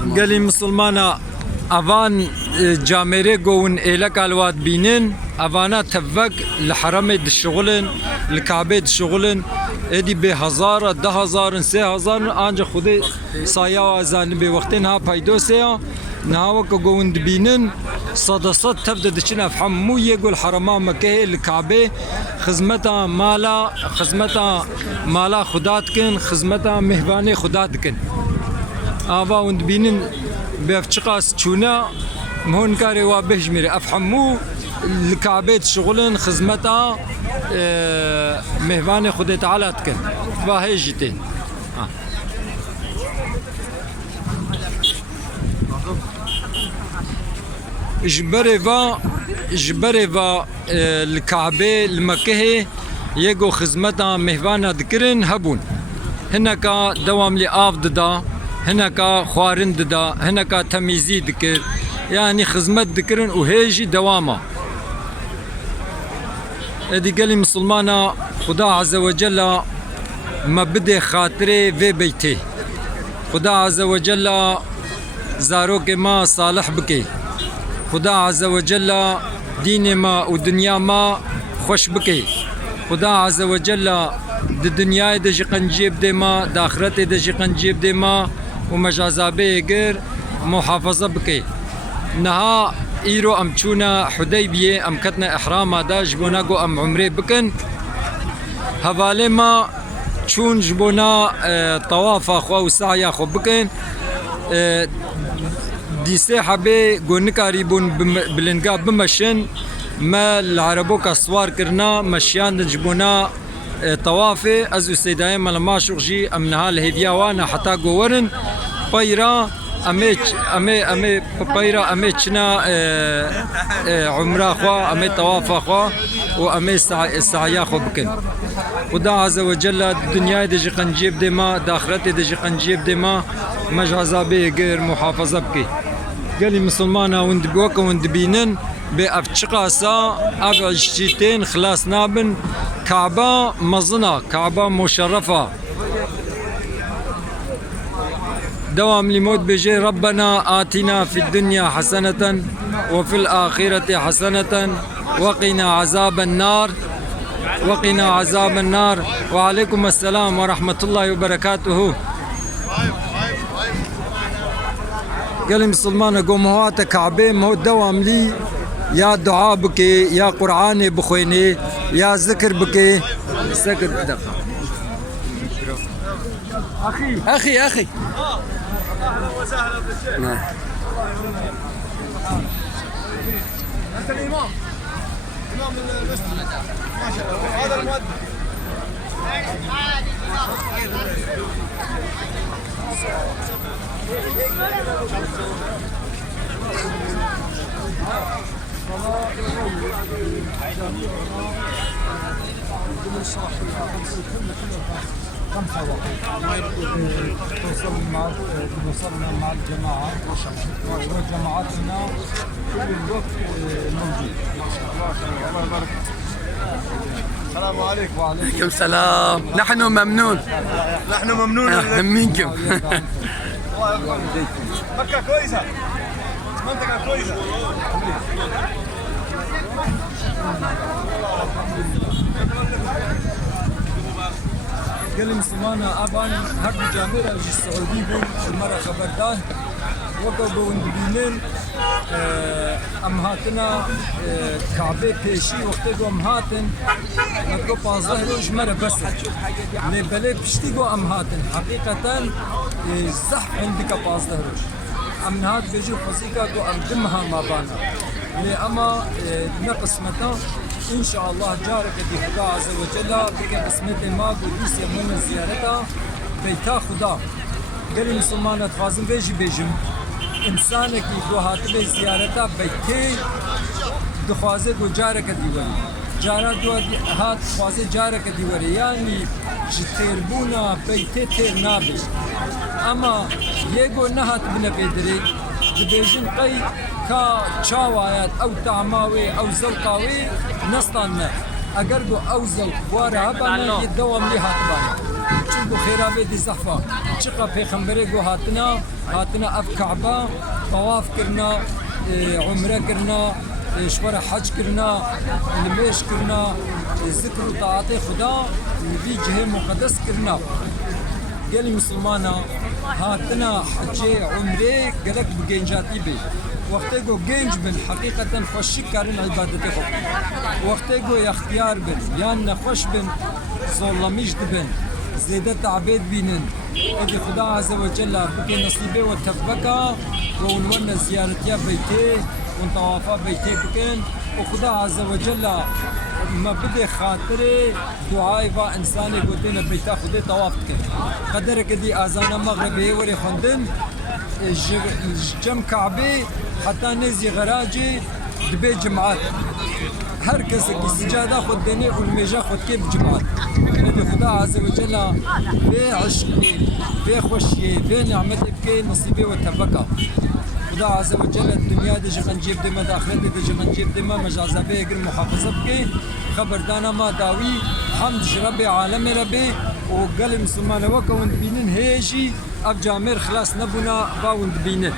قالي مسلمانا أفان جاميري قون إلك الواد بينن أفانا تفق لحرم الشغلن الكعبة الشغلن ادي بهزار 10,000 3,000 انجا خودي سايا وازان بوقتها بايدوسيا نهاوك قون بينن صدصت تبدا دشنا فحم مو يقول حرما مكه الكعبة خدمتها مالا خداتكن خدمتها مهباني خداتكن آبا وند بينن بفتشقاس تشونا مهون كاري وابهجمري افحمو الكعبة شغلن خدمتها مهباني خدي تعالى تكن فهي جتين جبريفا الكعبة المكة يجو خدمتها مهبانا ذكرن هبون هناك دوام لآف ددا هناك خوارن ددا هناك تمييزي ذكر يعني خدمت ذكرن وهيجي دواما ادي قالي مسلمانا خدا عز وجل ما بدي خاطري في بيتي خدا عز وجل زاروك ما صالح بكي خدا عز وجل دين ما ودنيا ما خوش بكي خدا عز وجل الدنيا دجي قنجيب دي ما داخرتي دجي قنجيب دي ما ومجازابي غير محافظة بكي نها ايرو ام تشونا حديبية ام كتنا احرام دا جبونا قو ام عمري بكن هفالي ما تشون جبونا طواف اخوا وسعي اخو بكن دي ساحبي قونكاري بون بلنقا بمشن ما العربو كسوار كرنا مشيان جبونا طوافي ازو سيداي مالما شغجي امنها الهديا وانا حتى قورن بايرا امي بايرا امي چنا عمره خوا امي طواف خوا وامي السعي خو بكن خدا عز وجل الدنيا دجي قنجيب دما داخرتي دجي قنجيب دما مجازا به غير محافظه بكي قالي مسلمانا وند بوك وند بينن بأفتشقاسا أبعشتين خلاص نابن كعبة مظنة كعبة مشرفة دوام لموت بجي ربنا آتنا في الدنيا حسنة وفي الآخرة حسنة وقنا عذاب النار وقنا عذاب النار وعليكم السلام ورحمة الله وبركاته قال مسلمان قوم هوات كعبة مو دوام لي يا دعاء بكي يا قرآن بخويني يا ذكر بكي ذكر دقة أخي نعم أنت الإمام المسجد ما شاء الله هذا المؤذن توصلنا مع الجماعة وجماعتنا كل الوقت موجود. الله يبارك. السلام عليكم. وعليكم السلام. نحن ممنون منكم. مكة كويسة. منطقة كويسة. قال لي مسلمانا أبان هرب جاميرة السعودي بون المرة خبردار وقبوا بينين أمهاتنا كعبة بيشي وقتها أمهاتن نقول 15 روز مرة بس لبلد بشتيقوا أمهاتن حقيقة زح عندك 15 روز أمهات بيجوا فزيكا قو أمدمها ما بانا لأما نقص متى إن شاء الله جارك دي خدا عز وجل بقى قسمت ما قدوس يمون زيارتها بيتا خدا قال مسلمان تفازم بيجم إنسانك دو هاتب زيارتها بيتي دخوازه قو جارك دي ولي جارك دو هات خوازه جارك دي ولي يعني جتيربونا بيتي تير نابي أما يقو نهات بنا بيدري بيجن قي كا چاوایت او تعماوي او زلقاوي نستان اگر گو او زلق واره هبانا يدوام لها تبانا چون گو خیرابه دی زحفا چقا پیغمبره گو هاتنا اف کعبه طواف کرنا عمره کرنا شوار حج کرنا نماش کرنا ذکر و طاعت خدا نبی جهه مقدس کرنا گلی مسلمانا هاتنا حج عمره گلک بگنجاتی بی وقتی گو گنج بن حقیقتا خوشی کارن عبادت خود وقتی گو اختیار بن یا نخوش بن ظلمیش دبن زیده تعبید بینن ادی خدا عز و جل بکی نصیبه و تفبکا و عنوان زیارتیا بیته و طوافا بیته بکن و خدا عز و جل ما بده خاطر دعای و انسان گوتین بیتا خود طواف کن قدر کدی آزان مغربی وری خوندن جم کعبه حتی نزی غراجی دبی جماعت هر کسی کی سجاده خود دینی و المیجا خود که بجماعت ندی خدا عز و جل به عشقی به خوشی به نعمت بکی نصیبه و تفکا خدا عز و جل الدنیا دی جمن جیب دی ما داخلت دی جمن جیب دی ما مجازبه اگر محافظت کی خبردانا ما داوی حمد رب عالم ربی و قال مسلمان وكون بينن هيجي اب جامر خلاص نبونا باوند بينن